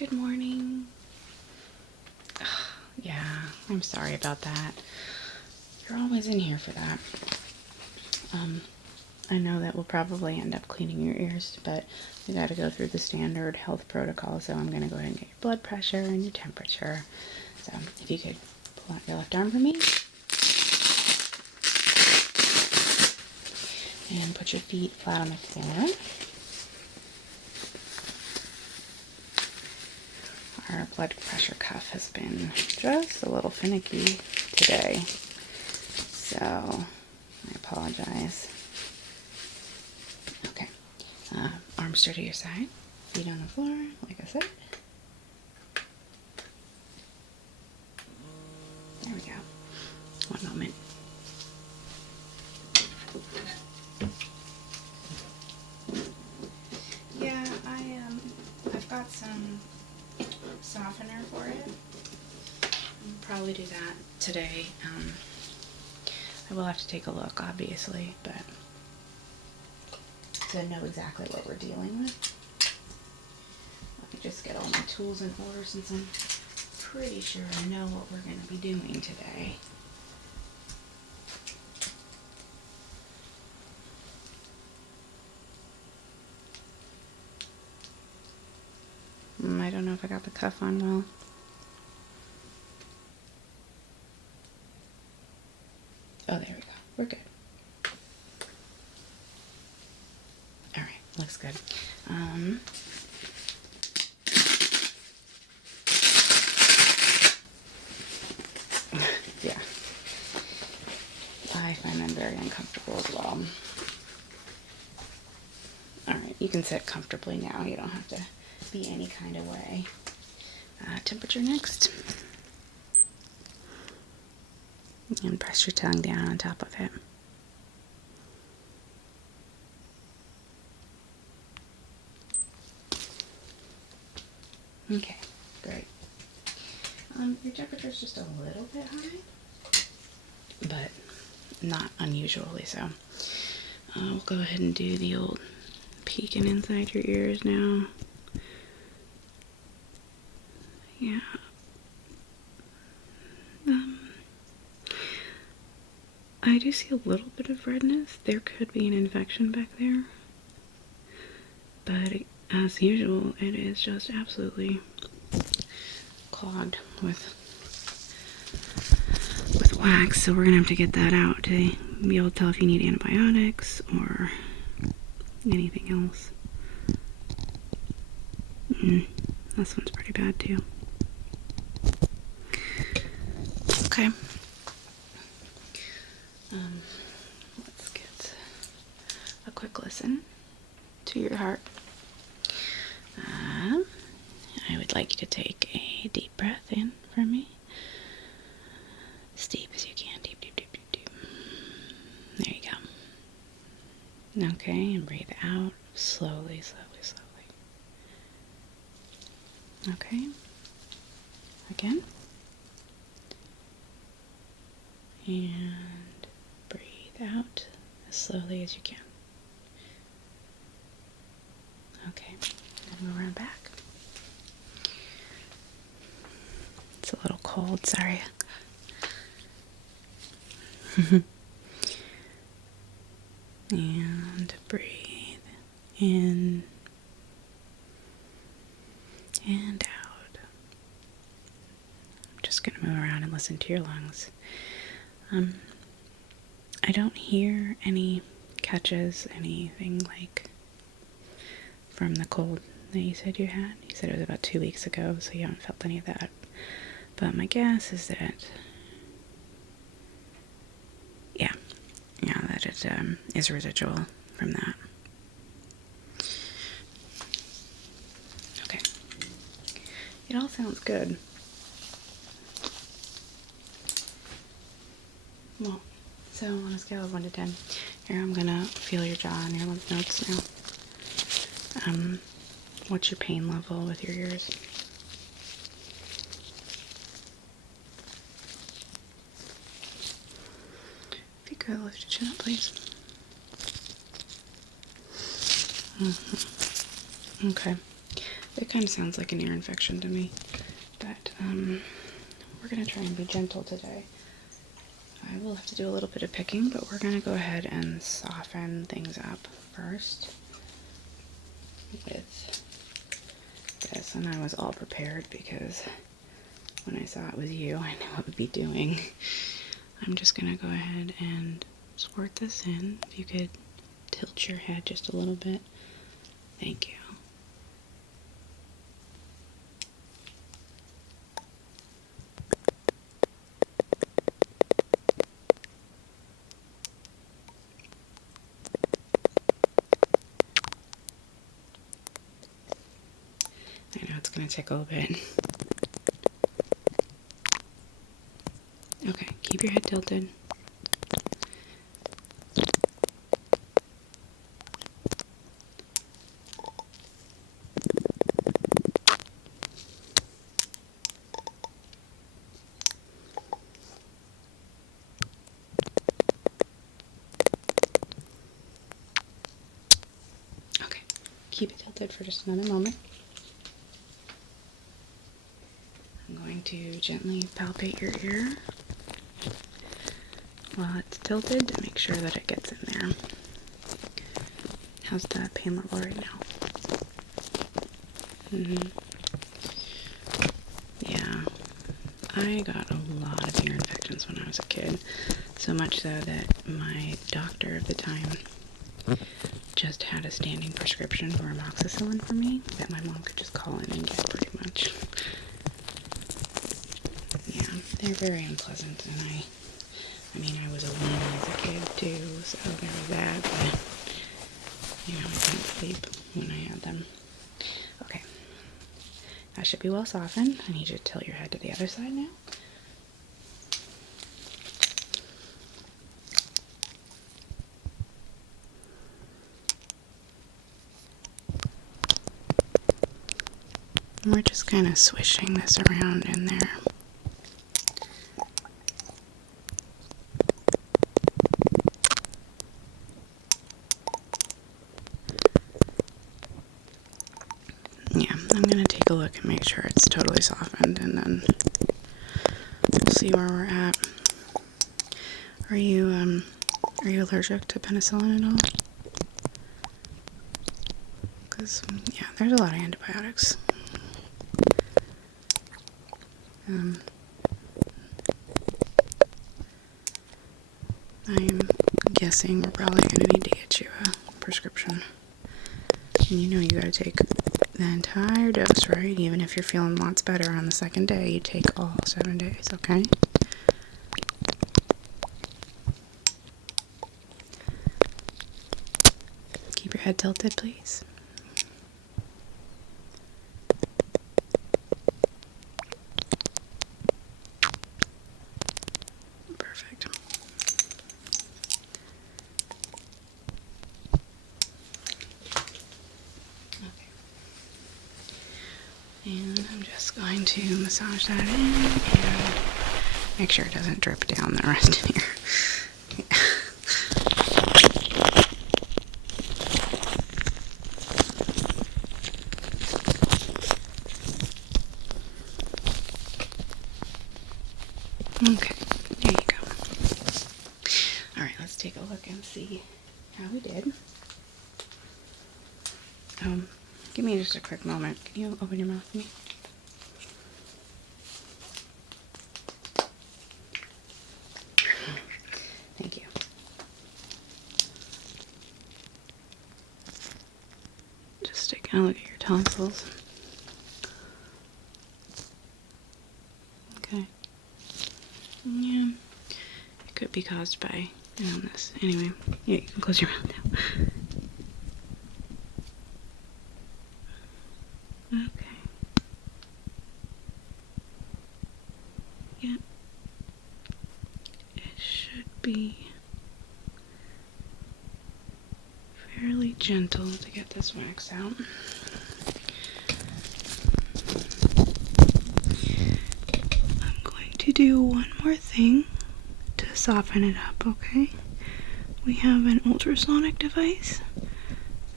Good morning. Ugh, yeah, I'm sorry about that. You're always in here for that. I know that we'll probably end up cleaning your ears, but we got to go through the standard health protocol, so I'm going to go ahead and get your blood pressure and your temperature. So if you could pull out your left arm for me. And put your feet flat on the floor. Our blood pressure cuff has been just a little finicky today, so I apologize. Okay, arms straight to your side, feet on the floor, like I said. There we go. One moment. Yeah, I've got some softener for it. I'll probably do that today. I will have to take a look, obviously, but to know exactly what we're dealing with. Let me just get all my tools in order since I'm pretty sure I know what we're going to be doing today. I don't know if I got the cuff on well. Oh, there we go. We're good. All right, looks good. Yeah. I find them very uncomfortable as well. All right, you can sit comfortably now. You don't have to be any kind of way. Temperature next. And press your tongue down on top of it. Okay, great. Your temperature is just a little bit high, but not unusually so. We'll go ahead and do the old peeking inside your ears now. Yeah. I do see a little bit of redness. There could be an infection back there. But as usual, it is just absolutely clogged with wax. So we're going to have to get that out to be able to tell if you need antibiotics or anything else. This one's pretty bad too. Okay. Let's get a quick listen to your heart. I would like you to take a deep breath in for me. As deep as you can. Deep, deep, deep, deep, deep. There you go. Okay, and breathe out slowly, slowly, slowly. Okay. Again. And breathe out as slowly as you can. Okay, and we'll run back. It's a little cold, sorry. And breathe in and out. I'm just going to move around and listen to your lungs. I don't hear any catches, anything like from the cold that you said you had. You said it was about 2 weeks ago, so you haven't felt any of that. But my guess is that, that it is residual from that. Okay. It all sounds good. Well, so on a scale of 1 to 10, here I'm gonna feel your jaw and your lymph nodes now. What's your pain level with your ears? If you could lift your chin up, please. Okay. It kind of sounds like an ear infection to me, but we're going to try and be gentle today. I will have to do a little bit of picking, but we're going to go ahead and soften things up first with this. And I was all prepared because when I saw it was you, I knew what we'd be doing. I'm just going to go ahead and squirt this in. If you could tilt your head just a little bit. Thank you. I know it's going to tickle a bit. Okay, keep your head tilted. Okay, keep it tilted for just another moment. I'm going to gently palpate your ear while it's tilted to make sure that it gets in there. How's the pain level right now? Yeah, I got a lot of ear infections when I was a kid, so much so that my doctor at the time just had a standing prescription for amoxicillin for me that my mom could just call in and get pretty much. Yeah, they're very unpleasant, and I mean, I was a weenie as a kid too, so there was that, but, you know, I couldn't sleep when I had them. Okay, that should be well softened. I need you to tilt your head to the other side now. And we're just kind of swishing this around in there. Yeah, I'm going to take a look and make sure it's totally softened, and then we'll see where we're at. Are you allergic to penicillin at all? Because, yeah, there's a lot of antibiotics. I'm guessing we're probably going to need to get you a prescription. And you know you got to take the entire dose, right? Even if you're feeling lots better on the second day, you take all 7 days, okay? Keep your head tilted, please. Perfect. And I'm just going to massage that in and make sure it doesn't drip down the rest of here. Okay, there you go. Alright, let's take a look and see how we did. Give me just a quick moment. Can you open your mouth for me? Thank you. Just taking a look at your tonsils. Okay. Yeah. It could be caused by an illness. Anyway, yeah, you can close your mouth now. Okay. Yep. It should be fairly gentle to get this wax out. I'm going to do one more thing to soften it up, okay? We have an ultrasonic device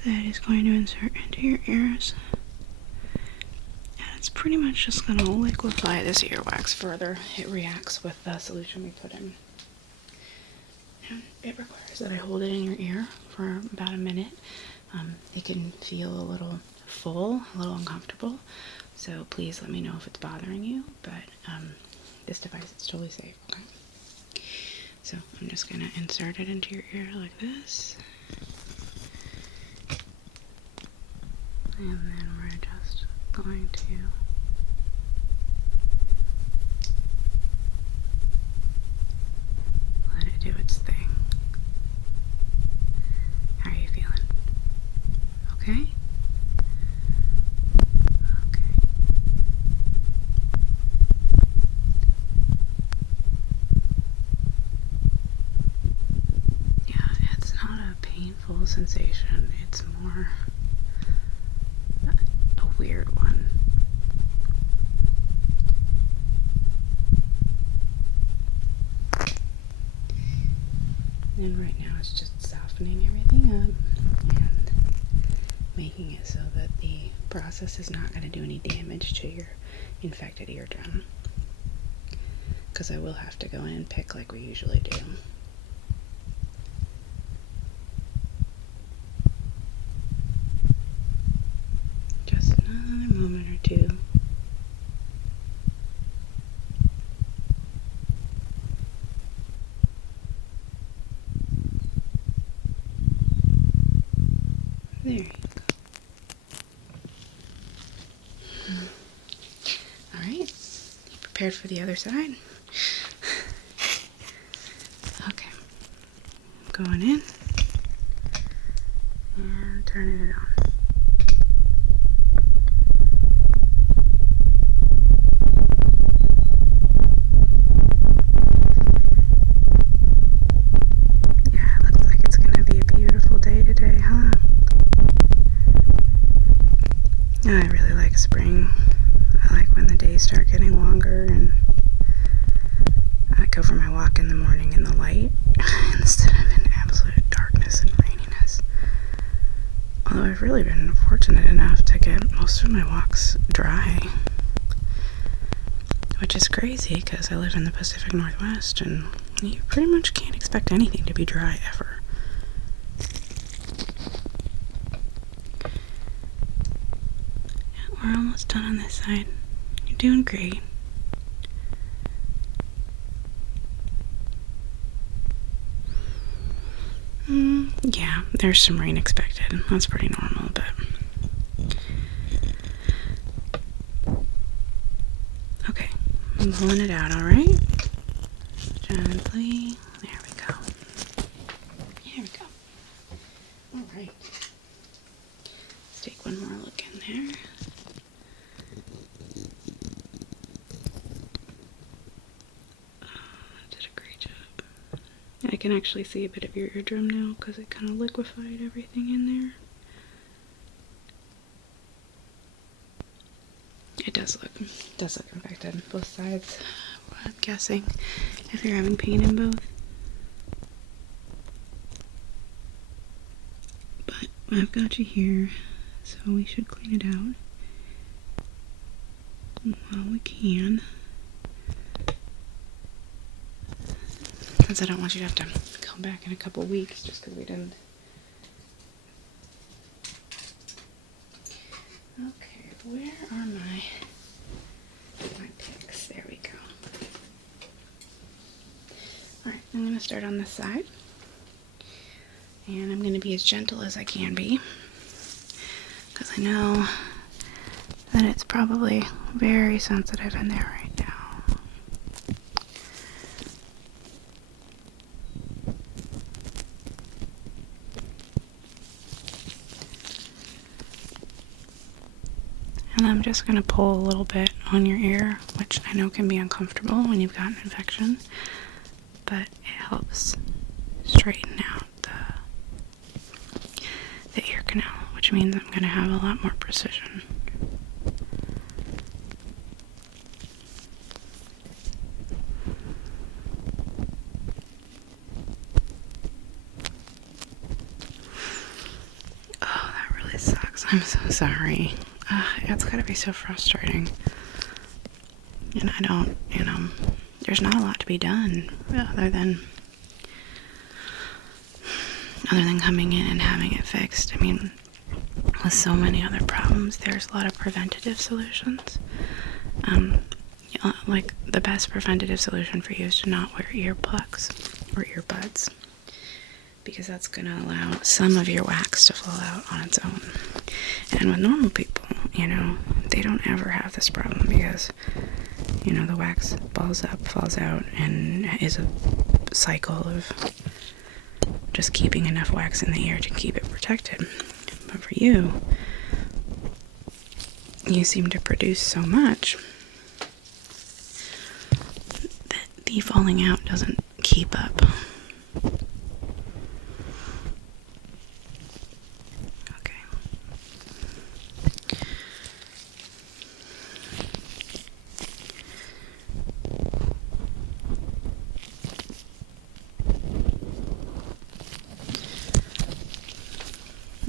that is going to insert into your ears it's pretty much just going to liquefy this earwax further. It reacts with the solution we put in. And it requires that I hold it in your ear for about a minute. It can feel a little full, a little uncomfortable, so please let me know if it's bothering you, but this device is totally safe, okay? So I'm just going to insert it into your ear like this. And then we're just going to let it do its thing. How are you feeling? Okay? Okay. Yeah, it's not a painful sensation. It's more a weird one. And right now it's just softening everything up and making it so that the process is not going to do any damage to your infected eardrum. Because I will have to go in and pick like we usually do. Just another moment or two. There you go. Alright, you prepared for the other side? Okay, going in and turning it on. Yeah, it looks like it's gonna be a beautiful day today, huh? I really like spring. I like when the days start getting longer and I go for my walk in the morning in the light instead of in absolute darkness and raininess. Although I've really been fortunate enough to get most of my walks dry, which is crazy because I live in the Pacific Northwest and you pretty much can't expect anything to be dry ever. We're almost done on this side. You're doing great. Yeah, there's some rain expected. That's pretty normal, but... Okay, I'm pulling it out, alright? Gently. There we go. There we go. Alright. Let's take one more look in there. I can actually see a bit of your eardrum now because it kind of liquefied everything in there. It does look infected, both sides, I'm guessing, if you're having pain in both. But I've got you here, so we should clean it out while we can. Because I don't want you to have to come back in a couple weeks just because we didn't. Okay, where are my picks? There we go. Alright, I'm going to start on this side. And I'm going to be as gentle as I can be. Because I know that it's probably very sensitive in there right now. And I'm just going to pull a little bit on your ear, which I know can be uncomfortable when you've got an infection, but it helps straighten out the ear canal, which means I'm going to have a lot more precision. Oh, that really sucks. I'm so sorry. It's gotta be so frustrating. And I don't, there's not a lot to be done other than coming in and having it fixed. I mean, with so many other problems, there's a lot of preventative solutions. Like, the best preventative solution for you is to not wear earplugs or earbuds, because that's going to allow some of your wax to fall out on its own. And with normal people, they don't ever have this problem because, the wax balls up, falls out, and is a cycle of just keeping enough wax in the ear to keep it protected. But for you, you seem to produce so much that the falling out doesn't keep up. Okay.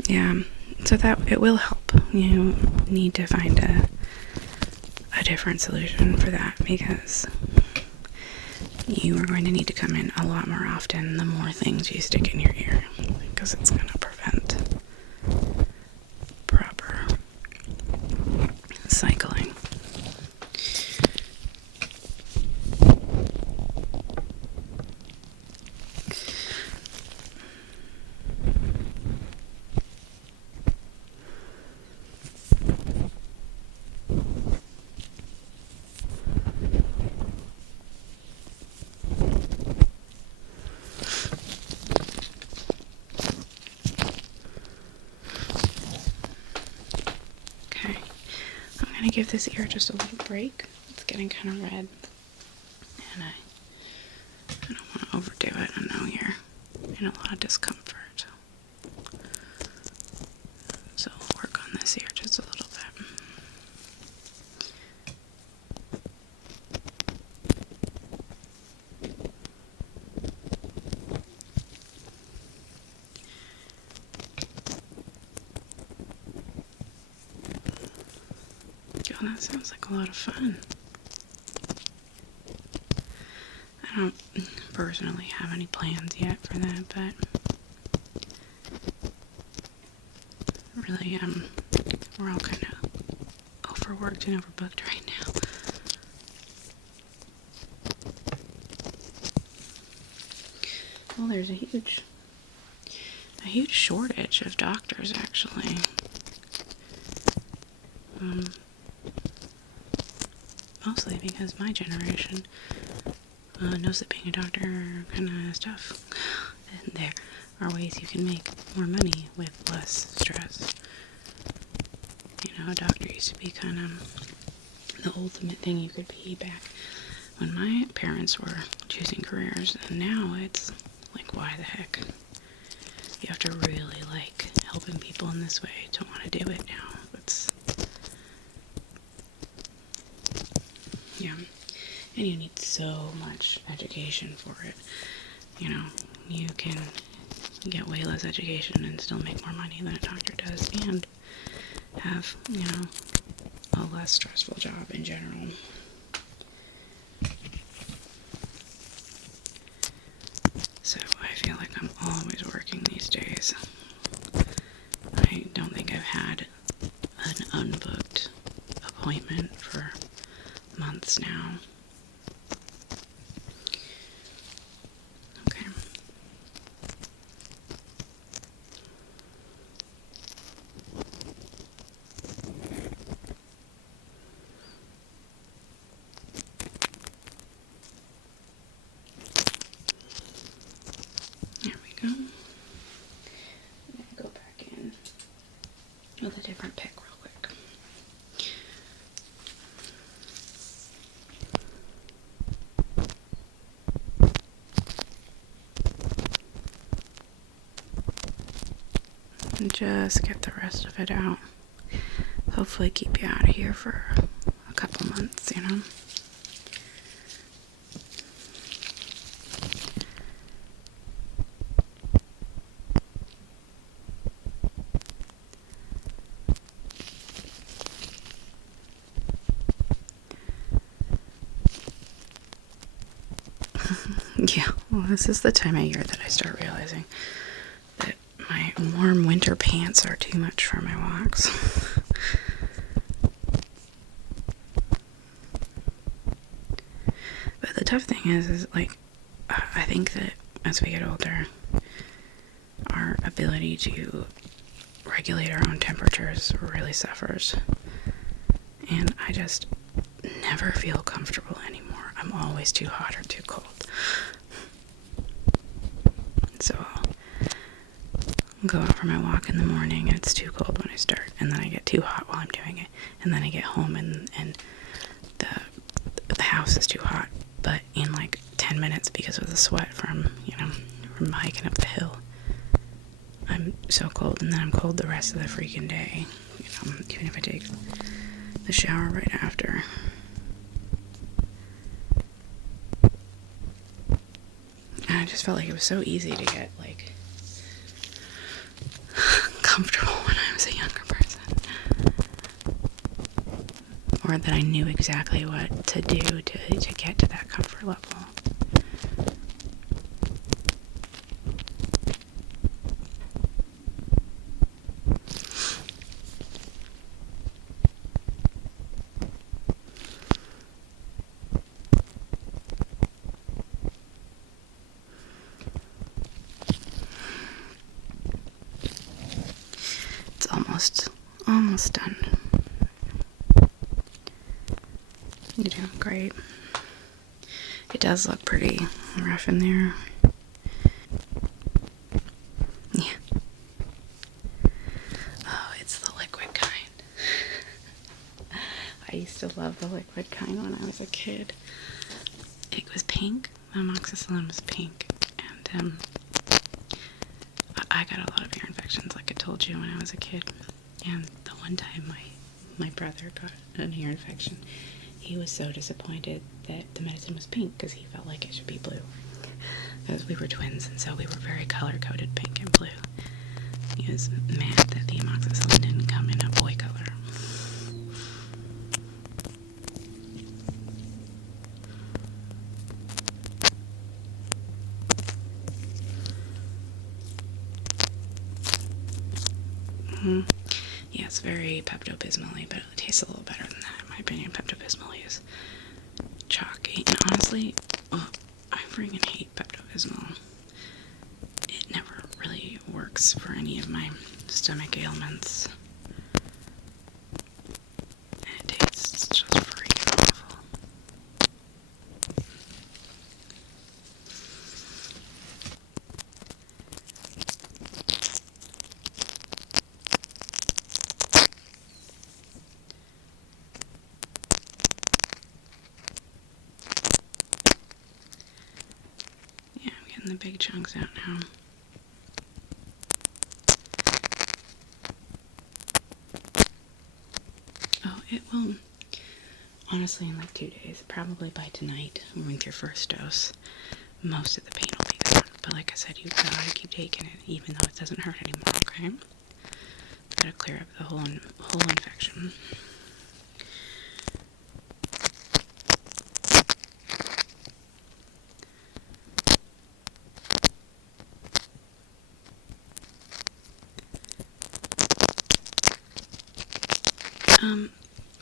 Yeah, so that it will help. You need to find a different solution for that, because you are going to need to come in a lot more often the more things you stick in your ear, because it's going to prevent proper cycling. Give this ear just a little break. It's getting kind of red, and I don't want to overdo it. I know you're in a lot of discomfort, so I'll work on this ear just a little bit. Oh, that sounds like a lot of fun. I don't personally have any plans yet for that, but really, we're all kind of overworked and overbooked right now. Well, there's a huge shortage of doctors, actually. Mostly because my generation knows that being a doctor kind of stuff. And there are ways you can make more money with less stress. A doctor used to be kind of the ultimate thing you could be back when my parents were choosing careers, and now it's like, why the heck? You have to really like helping people in this way to want to do it now. Yeah, and you need so much education for it. You can get way less education and still make more money than a doctor does, and have, a less stressful job in general. So I feel like I'm always working these days. I don't think I've had an unbooked appointment for months now. Okay. There we go. I'm going to go back in with a different pick real quick. And just get the rest of it out. Hopefully keep you out of here for a couple months, Yeah, well, this is the time of year that I start realizing that my warm winter pants are too much for my walks. But the tough thing is like, I think that as we get older, our ability to regulate our own temperatures really suffers. And I just never feel comfortable anymore. I'm always too hot or too cold. So I'll go out for my walk in the morning and it's too cold when I start, and then I get too hot while I'm doing it, and then I get home and the house is too hot, but in like 10 minutes because of the sweat from hiking up the hill, I'm so cold, and then I'm cold the rest of the freaking day, even if I take the shower right after. And I just felt like it was so easy to get like comfortable when I was a younger person, or that I knew exactly what to do to get to that comfort level. Almost done. You're doing great. It does look pretty rough in there. Yeah. Oh, it's the liquid kind. I used to love the liquid kind when I was a kid. It was pink. Amoxicillin was pink. And I got a lot of ear infections, like I told you, when I was a kid. And the one time my brother got an ear infection, he was so disappointed that the medicine was pink because he felt like it should be blue. Because we were twins, and so we were very color-coded pink and blue. He was mad that the amoxicillin didn't come in a boy color. Yeah, it's very Pepto-Bismol-y, but it tastes a little better than that, in my opinion. Pepto-Bismol is chalky. And honestly, I freaking hate Pepto-Bismol. It never really works for any of my stomach ailments. And it tastes just freaking awful. The big chunks out now. Oh, it will, honestly, in like 2 days, probably by tonight, with your first dose, most of the pain will be gone. But like I said, you've got to keep taking it, even though it doesn't hurt anymore, okay? You've got to clear up the whole infection.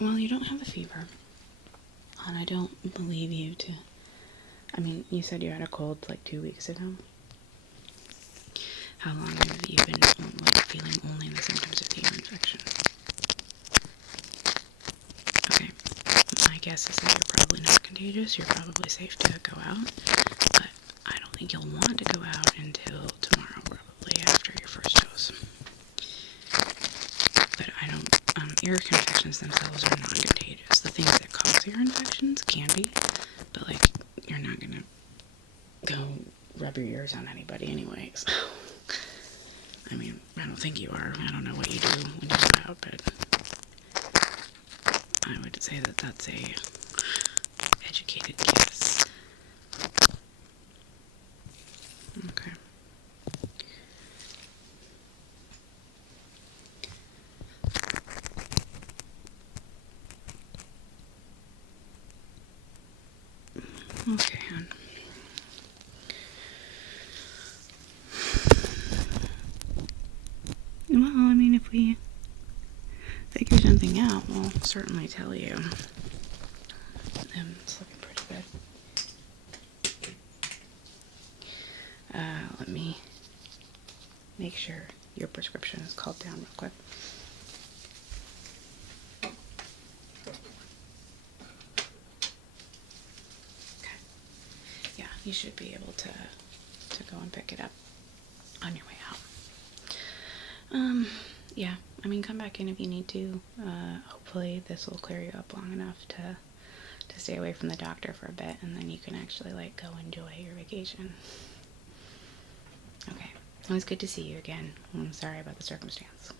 Well, you don't have a fever, and I don't believe you to, I mean, you said you had a cold like 2 weeks ago. How long have you been feeling only the symptoms of the ear infection? Okay, my guess is that you're probably not contagious, you're probably safe to go out, but I don't think you'll want to go out until tomorrow, probably after your first dose. But ear infections themselves are not contagious. The things that cause ear infections can be, but like, you're not gonna go rub your ears on anybody anyways. I mean, I don't think you are. I don't know what you do when you go out, but I would say that that's a educated guess. Okay. Okay, hon. something out, we'll certainly tell you. It's looking pretty good. Let me make sure your prescription is called down real quick. Okay. Yeah, you should be able to go and pick it up on your way out. Yeah, I mean, come back in if you need to. Hopefully this will clear you up long enough to stay away from the doctor for a bit, and then you can actually, like, go enjoy your vacation. Okay. It was good to see you again. I'm sorry about the circumstance.